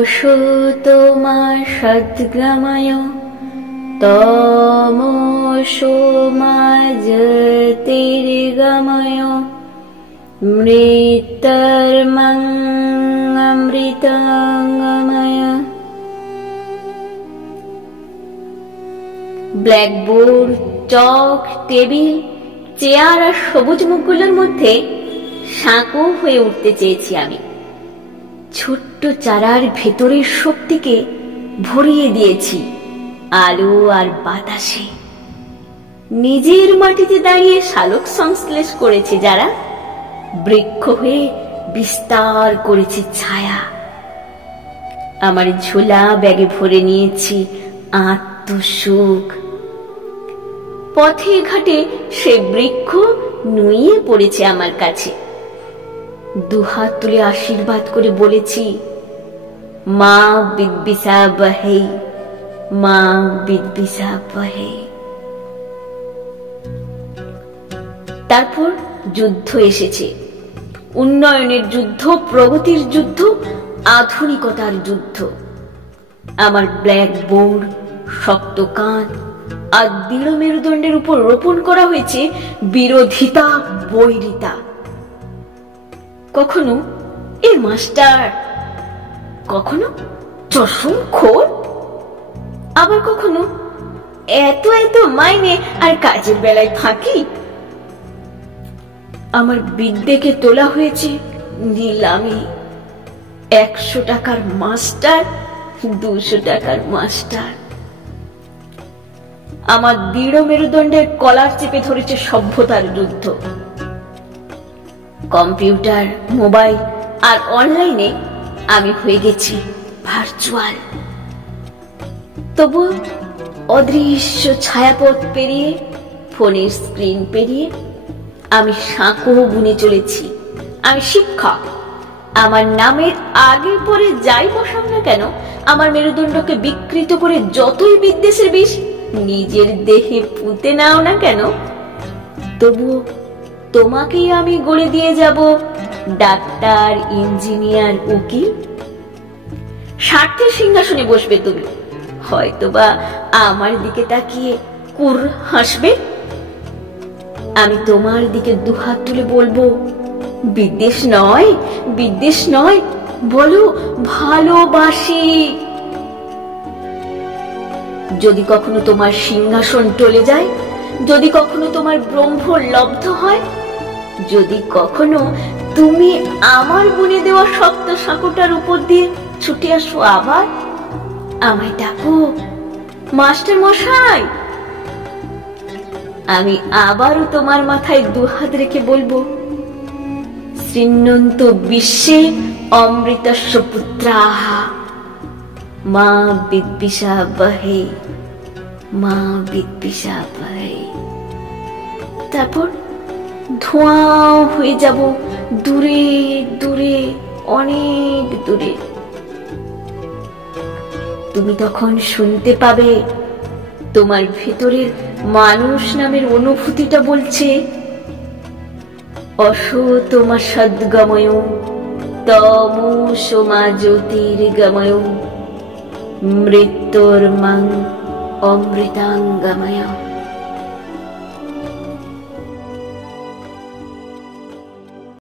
অসতো মা সদ্গময় তমসো মা জ্যোতির্গময় মৃত্যুর্মং অমৃতঙ্গময়। ব্ল্যাকবোর্ড, চক, table, chair আর সবুজ মুখগুলোর মধ্যে সাঁকো হয়ে উঠতে চেয়েছি আমি। ছোট্ট চারার ভেতরের শক্তিকে ভরিয়ে দিয়েছি আলো আর বাতাসে। নিজের মাটিতে দাঁড়িয়ে শালক সংশ্লেষ করেছে যারা, বৃক্ষ হয়ে বিস্তার করেছে ছায়া। আমার ঝোলা ব্যাগে ভরে নিয়েছি আত্মসুখ। পথে ঘাটে সে বৃক্ষ নুয়ে পড়েছে আমার কাছে। দুহাত তুলে আশীর্বাদ করে বলেছি, মা বিদ্বিষা বহে, মা বিদ্বিষা বহে। তারপর যুদ্ধ এসেছে, উন্নয়নের যুদ্ধ, প্রগতির যুদ্ধ, আধুনিকতার যুদ্ধ। আমার ব্ল্যাকবোর্ড, শক্ত কাঁধ আর দৃঢ় মেরুদণ্ডের উপর রোপণ করা হয়েছে বিরোধিতা, বৈরিতা। কখনো এ মাস্টার, কখনো চশমখোর, আবার কখনো এত এত মাইনে আর কাজের বেলায় ফাঁকি। আমার বিদ্যেকে তোলা হয়েছে নিলামে। 100 টাকার মাস্টার, 200 টাকার মাস্টার। আমার দৃঢ় মেরুদণ্ডের কলার চেপে ধরেছে সভ্যতার যুদ্ধ। কম্পিউটার, মোবাইল আর অনলাইনে আমি হয়ে গেছি ভার্চুয়াল। তবু অদৃশ্য ছায়াপথ পেরিয়ে, ফোনের স্ক্রিন পেরিয়ে আমি সাঁকো বুনে চলেছি। আমি শিক্ষক। আমার নামের আগে পরে যাই বসাও না কেন, আমার মেরুদণ্ডকে বিকৃত করে যতই বিদ্বেষের বিষ নিজের দেহে পুঁতে নাও না কেন, তবু তোমাকেই আমি গড়ে দিয়ে যাব ডাক্তার, ইঞ্জিনিয়ার, উকিল। স্বার্থের সিংহাসনে বসবে তুমি, হয়তোবা আমার দিকে তাকিয়ে কুর হাসবে। আমি তোমার দিকে দুহাত তুলে বলবো, বিদ্বেষ নয়, বিদ্বেষ নয়, বলো ভালোবাসি। যদি কখনো তোমার সিংহাসন টলে যায়, যদি কখনো তোমার ব্রহ্ম লব্ধ হয়, যদি কখনো তুমি আমার বুনে দেওয়া শক্ত সাঁকোটার উপর দিয়ে ছুটে আসো আবার, আমায় ডাকো, মাস্টার মশাই। আমি আবারও তোমার মাথায় দুহাত রেখে বলবো, শ্রীনন্ত বিশ্বে অমৃতস্য পুত্রাহা, মা বিদ্বিষা বহে, মা বিদ্বিষা বহে। তারপর ধোঁয়া হয়ে যাব দূরে দূরে, অনেক দূরে। তুমি তখন শুনতে পাবে তোমার ভেতরের মানুষ নামের অনুভূতিটা বলছে, অসতো মা সদ্গময় তমসো মা জ্যোতির্গময় মৃত্যুর্মং অমৃতাঙ্গময়।